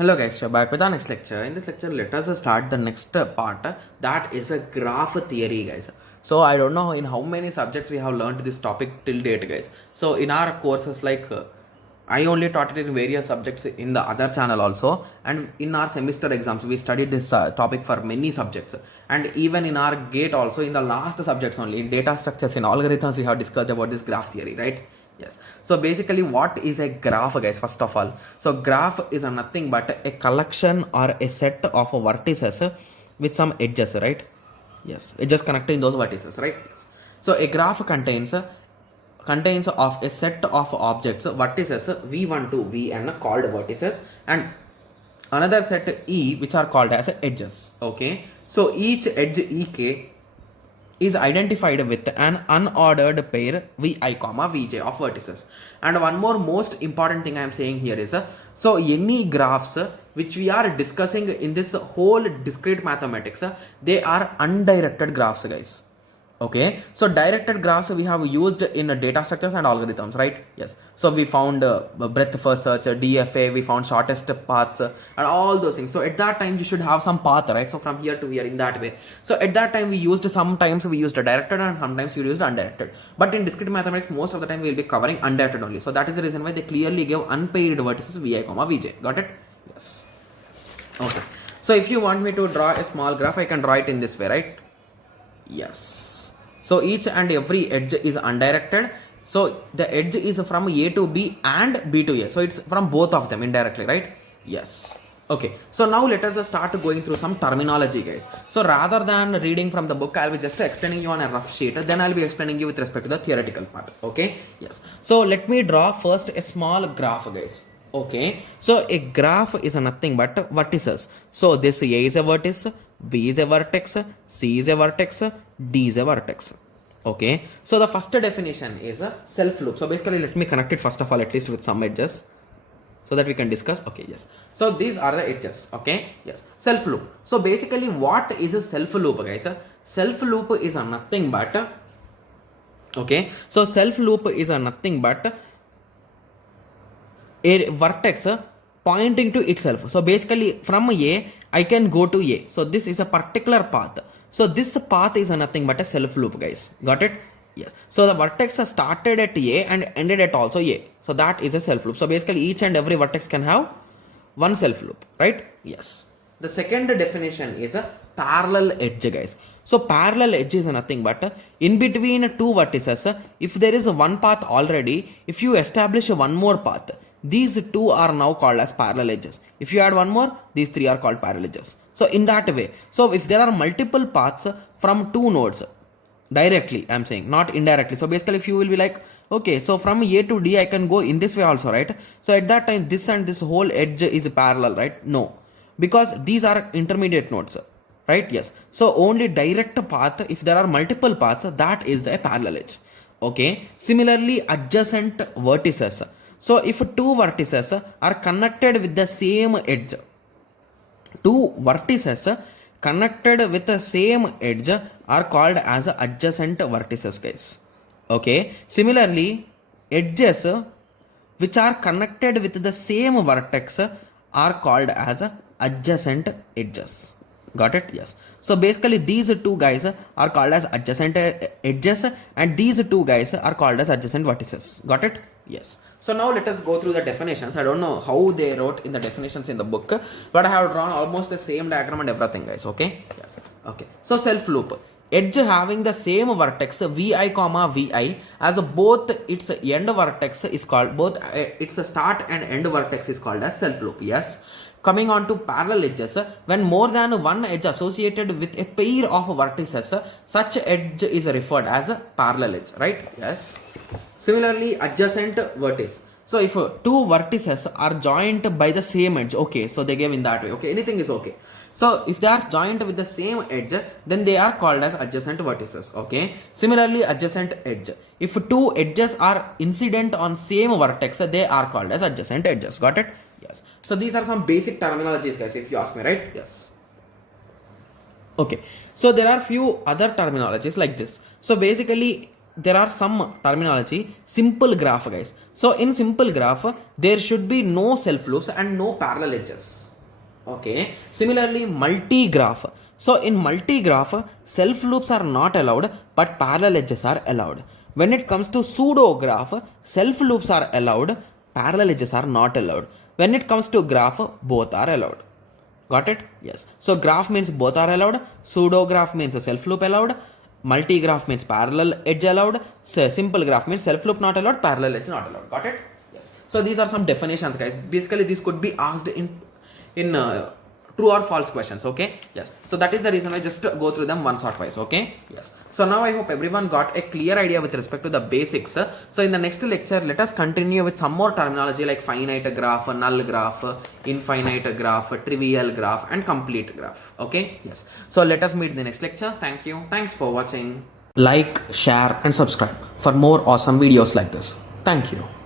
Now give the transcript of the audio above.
Hello guys, we're back with our next lecture. In this lecture, let us start the next part, that is a graph theory, guys. So I don't know in how many subjects we have learned this topic till date, guys. So in our courses, I only taught it in various subjects in the other channel also, and in our semester exams we studied this topic for many subjects, and even in our gate also in the last subjects only in data structures in algorithms we have discussed about this graph theory, right? Yes. So basically, what is a graph, guys? First of all, so graph is a nothing but a collection or a set of vertices with some edges, right? Yes, it just connecting those vertices, right? Yes. So a graph contains of a set of objects, vertices v1 to vn called vertices, and another set e which are called as edges. Okay. So each edge ek is identified with an unordered pair vi comma vj of vertices. And one more most important thing I am saying here is so any graphs which we are discussing in this whole discrete mathematics, they are undirected graphs, guys. Okay, so directed graphs we have used in data structures and algorithms, right? Yes. So we found breadth first search, DFA, we found shortest paths, and all those things. So at that time you should have some path, right? So from here to here in that way. So at that time sometimes we used directed and sometimes we used undirected. But in discrete mathematics, most of the time we will be covering undirected only. So that is the reason why they clearly give unpaired vertices vi comma vj. Got it? Yes. Okay. So if you want me to draw a small graph, I can draw it in this way, right? Yes. So each and every edge is undirected. So the edge is from A to B and B to A. So it's from both of them indirectly, right? Yes. Okay. So now let us start going through some terminology, guys. So rather than reading from the book, I'll be just explaining you on a rough sheet. Then I'll be explaining you with respect to the theoretical part. Okay. Yes. So let me draw first a small graph, guys. Okay. So a graph is nothing but vertices. So this A is a vertex, B is a vertex, C is a vertex, D is a vertex. Okay, so the first definition is a self loop. So basically, let me connect it first of all, at least with some edges, so that we can discuss. Okay, yes. So these are the edges. Okay, yes. Self loop. So basically, what is a self loop, guys? Self loop is a nothing but. Okay, so self loop is a nothing but a vertex pointing to itself. So basically from A I can go to A. So this is a particular path. So this path is nothing but a self loop, guys. Got it? Yes. So the vertex started at A and ended at also A. So that is a self loop. So basically each and every vertex can have one self loop, right? Yes. The second definition is a parallel edge, guys. So parallel edge is nothing but in between two vertices, if there is one path already, if you establish one more path, these two are now called as parallel edges. If you add one more, these three are called parallel edges. So in that way, so if there are multiple paths from two nodes, directly I'm saying, not indirectly. So basically if you will be like, okay, so from A to D I can go in this way also, right? So at that time this and this whole edge is parallel, right? No, because these are intermediate nodes, right? Yes. So only direct path, if there are multiple paths, that is the parallel edge. Okay. Similarly, adjacent vertices. So if two vertices are connected with the same edge, two vertices connected with the same edge are called as adjacent vertices, guys. Okay. Similarly, edges which are connected with the same vertex are called as adjacent edges. Got it? Yes. So basically these two guys are called as adjacent edges and these two guys are called as adjacent vertices. Got it? Yes. So now let us go through the definitions. I don't know how they wrote in the definitions in the book, but I have drawn almost the same diagram and everything, guys. Okay? Yes. Okay. So self loop. Edge having the same vertex vi comma vi as both its end vertex is called, both its start and end vertex is called as self loop. Yes. Coming on to parallel edges, when more than one edge associated with a pair of vertices, such edge is referred as a parallel edge, right? Yes. Similarly, adjacent vertex. So if two vertices are joined by the same edge, okay, so they gave in that way, okay, anything is okay. So if they are joined with the same edge, then they are called as adjacent vertices, okay. Similarly, adjacent edge. If two edges are incident on same vertex, they are called as adjacent edges. Got it? Yes. So these are some basic terminologies, guys, if you ask me, right? Yes. Okay. So there are few other terminologies like this. So basically there are some terminology, simple graph, guys. So in simple graph, there should be no self loops and no parallel edges. Okay, similarly multi-graph. So in multi-graph, self loops are not allowed but parallel edges are allowed. When it comes to pseudo graph, self loops are allowed, parallel edges are not allowed. When it comes to graph, both are allowed. Got it? Yes. So graph means both are allowed, pseudo graph means a self loop allowed, multi graph means parallel edge allowed, so simple graph means self loop not allowed, parallel edge not allowed. Got it? Yes. So these are some definitions, guys. Basically this could be asked in true or false questions. Okay, yes. So that is the reason I just go through them once or twice. Okay, yes. So now I hope everyone got a clear idea with respect to the basics. So in the next lecture, let us continue with some more terminology like finite graph, null graph, infinite graph, trivial graph, and complete graph. Okay, yes. So let us meet in the next lecture. Thank you. Thanks for watching. Like, share, and subscribe for more awesome videos like this. Thank you.